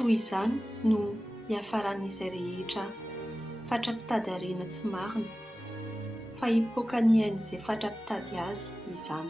Toy izany no hiafaran'izay rehetra fatra-pitady harena tsy marina, fa hipoaka ny ain'izay fatra-pitady azy izany.